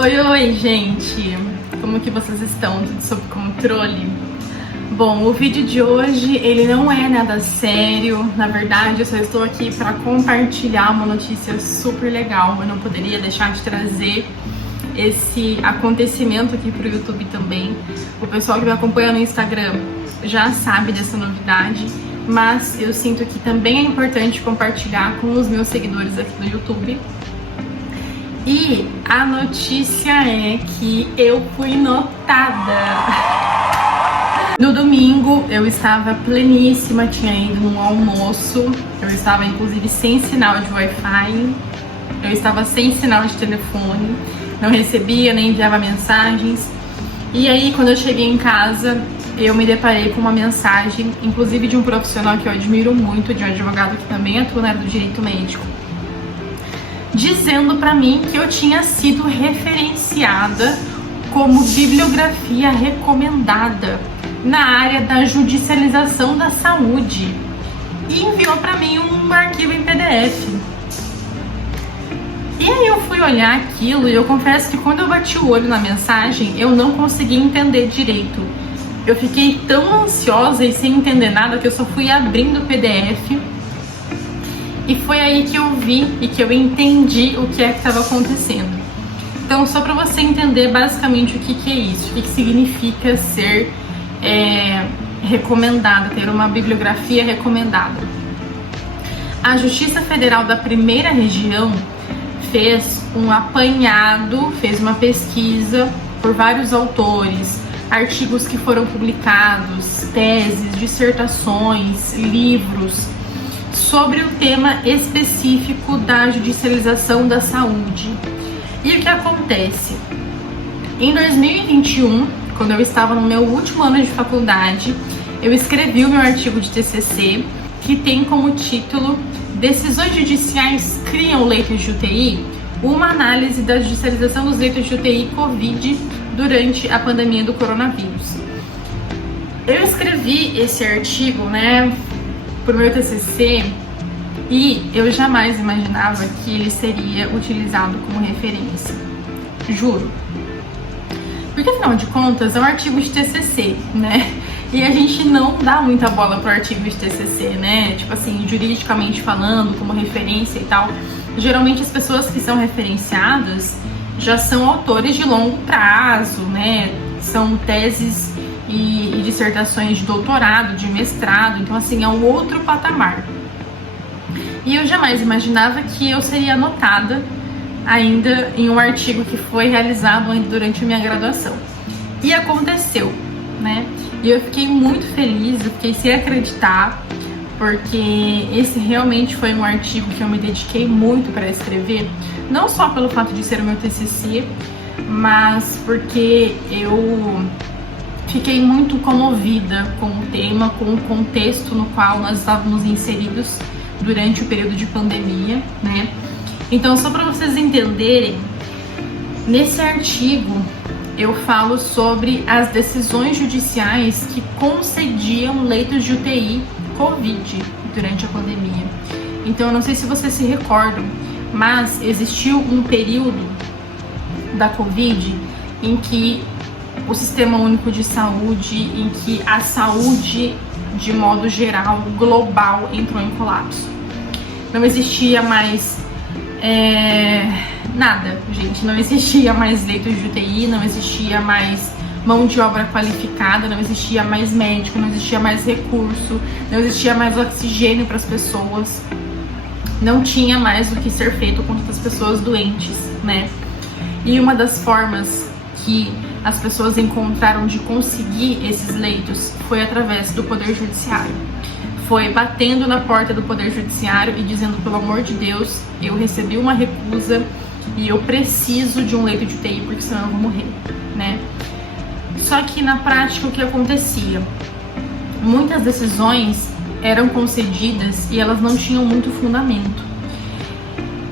Oi, gente! Como que vocês estão? Tudo sob controle? Bom, o vídeo de hoje, ele não é nada sério. Na verdade, eu só estou aqui para compartilhar uma notícia super legal. Eu não poderia deixar de trazer esse acontecimento aqui pro YouTube também. O pessoal que me acompanha no Instagram já sabe dessa novidade, mas eu sinto que também é importante compartilhar com os meus seguidores aqui no YouTube. E a notícia é que eu fui notada. No domingo eu estava pleníssima, tinha ido num almoço, eu estava inclusive sem sinal de Wi-Fi, eu estava sem sinal de telefone, não recebia nem enviava mensagens. E aí quando eu cheguei em casa, eu me deparei com uma mensagem, inclusive de um profissional que eu admiro muito, de um advogado que também atua na área do direito médico, dizendo pra mim que eu tinha sido referenciada como bibliografia recomendada na área da judicialização da saúde e enviou pra mim um arquivo em PDF. E aí eu fui olhar aquilo e eu confesso que quando eu bati o olho na mensagem, eu não consegui entender direito. Eu fiquei tão ansiosa e sem entender nada que eu só fui abrindo o PDF. E foi aí que eu vi e que eu entendi o que é que estava acontecendo. Então, só para você entender basicamente o que é isso, o que significa ser recomendada, ter uma bibliografia recomendada. A Justiça Federal da Primeira Região fez um apanhado, fez uma pesquisa por vários autores, artigos que foram publicados, teses, dissertações, livros, sobre o tema específico da judicialização da saúde. E o que acontece? Em 2021, quando eu estava no meu último ano de faculdade, eu escrevi o meu artigo de TCC, que tem como título Decisões Judiciais Criam Leitos de UTI? Uma análise da judicialização dos leitos de UTI COVID durante a pandemia do coronavírus. Eu escrevi esse artigo, pro meu TCC, e eu jamais imaginava que ele seria utilizado como referência. Juro. Porque, afinal de contas, é um artigo de TCC, E a gente não dá muita bola pro artigo de TCC, Tipo assim, juridicamente falando, como referência e tal. Geralmente as pessoas que são referenciadas já são autores de longo prazo, São teses e dissertações de doutorado, de mestrado, então assim, é um outro patamar. E eu jamais imaginava que eu seria anotada ainda em um artigo que foi realizado durante a minha graduação. E aconteceu, E eu fiquei muito feliz, eu fiquei sem acreditar, porque esse realmente foi um artigo que eu me dediquei muito para escrever, não só pelo fato de ser o meu TCC, mas porque eu fiquei muito comovida com o tema, com o contexto no qual nós estávamos inseridos durante o período de pandemia, Então, só para vocês entenderem, nesse artigo eu falo sobre as decisões judiciais que concediam leitos de UTI COVID durante a pandemia. Então, eu não sei se vocês se recordam, mas existiu um período da COVID em que o Sistema Único de Saúde, em que a saúde, de modo geral, global, entrou em colapso. Não existia mais nada, gente. Não existia mais leitos de UTI, não existia mais mão de obra qualificada, não existia mais médico, não existia mais recurso, não existia mais oxigênio para as pessoas. Não tinha mais o que ser feito com as pessoas doentes, E uma das formas que as pessoas encontraram de conseguir esses leitos foi através do Poder Judiciário. Foi batendo na porta do Poder Judiciário e dizendo, pelo amor de Deus, eu recebi uma recusa e eu preciso de um leito de UTI porque senão eu vou morrer, Só que na prática o que acontecia? Muitas decisões eram concedidas e elas não tinham muito fundamento.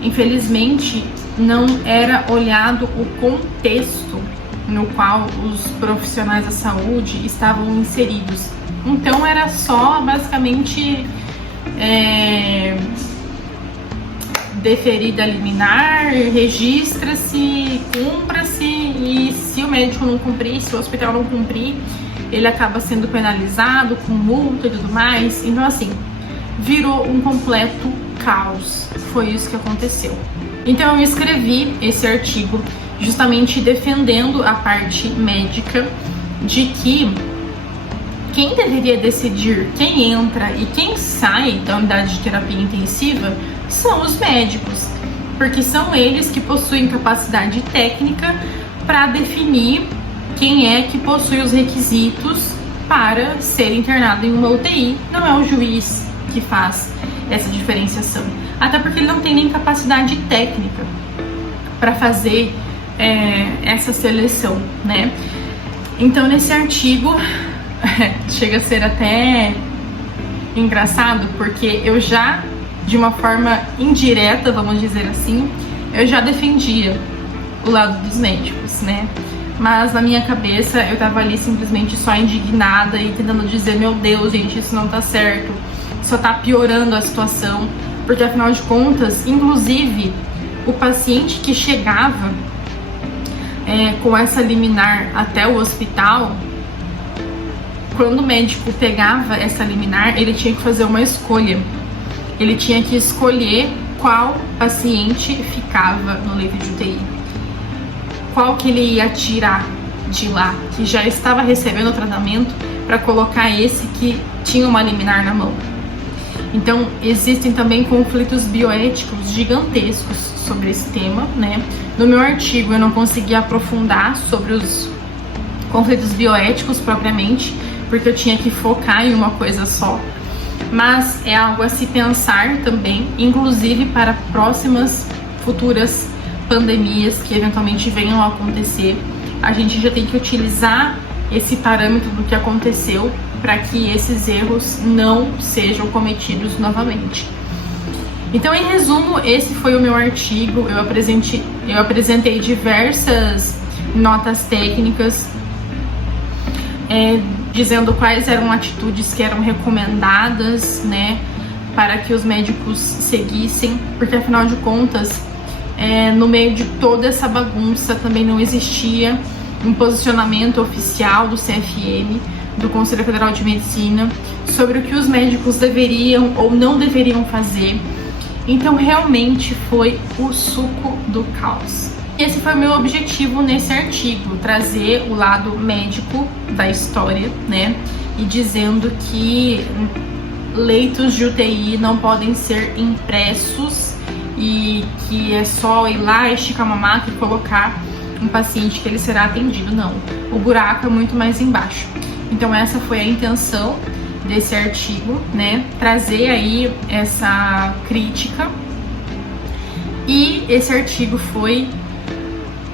Infelizmente, não era olhado o contexto no qual os profissionais da saúde estavam inseridos. Então era só basicamente deferida a liminar, registra-se, cumpra-se médico não cumprir, se o hospital não cumprir, ele acaba sendo penalizado com multa e tudo mais. Então assim, virou um completo caos. Foi isso que aconteceu. Então eu escrevi esse artigo justamente defendendo a parte médica de que quem deveria decidir quem entra e quem sai da unidade de terapia intensiva são os médicos, porque são eles que possuem capacidade técnica para definir quem é que possui os requisitos para ser internado em uma UTI. Não é o juiz que faz essa diferenciação, até porque ele não tem nem capacidade técnica para fazer essa seleção, né? Então nesse artigo chega a ser até engraçado, porque eu já, de uma forma indireta, vamos dizer assim, eu já defendia o lado dos médicos, né? Mas na minha cabeça eu tava ali simplesmente só indignada e tentando dizer, meu Deus, gente, isso não tá certo, só tá piorando a situação, porque afinal de contas, inclusive, o paciente que chegava com essa liminar até o hospital, quando o médico pegava essa liminar, ele tinha que fazer uma escolha. Ele tinha que escolher qual paciente ficava no leito de UTI. Qual que ele ia tirar de lá, que já estava recebendo o tratamento, para colocar esse que tinha uma liminar na mão. Então, existem também conflitos bioéticos gigantescos sobre esse tema, né? No meu artigo eu não consegui aprofundar sobre os conflitos bioéticos propriamente, porque eu tinha que focar em uma coisa só, mas é algo a se pensar também, inclusive para próximas futuras pandemias que eventualmente venham a acontecer. A gente já tem que utilizar esse parâmetro do que aconteceu para que esses erros não sejam cometidos novamente. Então, em resumo, esse foi o meu artigo. Eu apresentei diversas notas técnicas dizendo quais eram atitudes que eram recomendadas, né, para que os médicos seguissem, porque afinal de contas, no meio de toda essa bagunça também não existia um posicionamento oficial do CFM, do Conselho Federal de Medicina, sobre o que os médicos deveriam ou não deveriam fazer. Então realmente foi o suco do caos. Esse foi o meu objetivo nesse artigo, trazer o lado médico da história, né? E dizendo que leitos de UTI não podem ser impressos e que é só ir lá, esticar uma maca e colocar um paciente que ele será atendido. Não, o buraco é muito mais embaixo. Então essa foi a intenção desse artigo, né? Trazer aí essa crítica. E esse artigo foi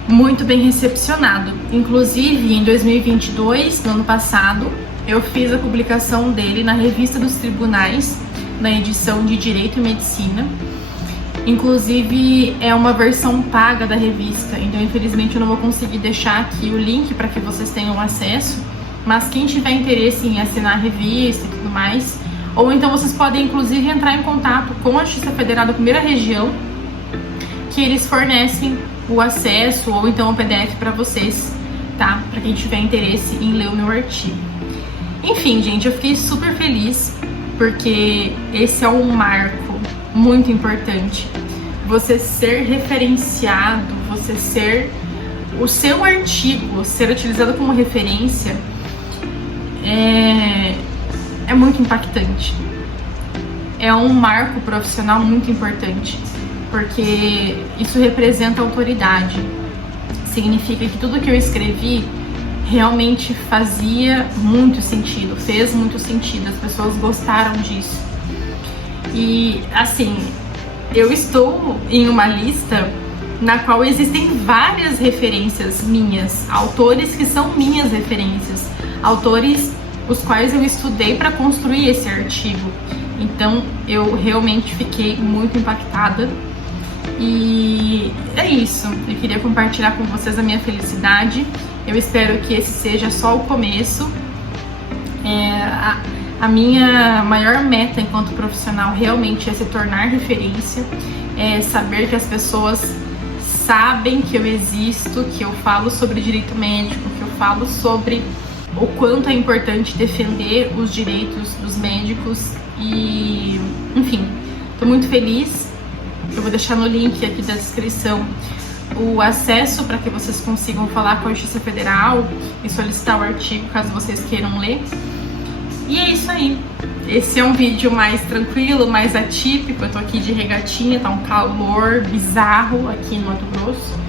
muito bem recepcionado. Inclusive, em 2022, no ano passado, eu fiz a publicação dele na Revista dos Tribunais, na edição de Direito e Medicina. Inclusive, é uma versão paga da revista, então infelizmente eu não vou conseguir deixar aqui o link para que vocês tenham acesso, mas quem tiver interesse em assinar a revista e tudo mais, ou então vocês podem inclusive entrar em contato com a Justiça Federal da Primeira Região, que eles fornecem o acesso ou então o PDF para vocês, tá? Para quem tiver interesse em ler o meu artigo. Enfim, gente, eu fiquei super feliz porque esse é um marco muito importante. Você ser referenciado, você ser o seu artigo ser utilizado como referência é muito impactante. É um marco profissional muito importante, porque isso representa autoridade. Significa que tudo que eu escrevi realmente fazia muito sentido, fez muito sentido, as pessoas gostaram disso. E assim, eu estou em uma lista na qual existem várias referências minhas, autores que são minhas referências, autores os quais eu estudei para construir esse artigo. Então eu realmente fiquei muito impactada. E é isso, eu queria compartilhar com vocês a minha felicidade. Eu espero que esse seja só o começo. A minha maior meta enquanto profissional realmente é se tornar referência, é saber que as pessoas sabem que eu existo, que eu falo sobre direito médico, que eu falo sobre o quanto é importante defender os direitos dos médicos e, enfim, tô muito feliz. Eu vou deixar no link aqui da descrição o acesso para que vocês consigam falar com a Justiça Federal e solicitar o artigo caso vocês queiram ler. E é isso aí. Esse é um vídeo mais tranquilo, mais atípico. Eu tô aqui de regatinha, tá um calor bizarro aqui no Mato Grosso.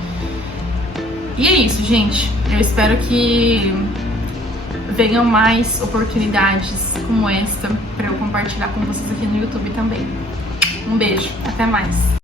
E é isso, gente. Eu espero que venham mais oportunidades como esta para eu compartilhar com vocês aqui no YouTube também. Um beijo, até mais.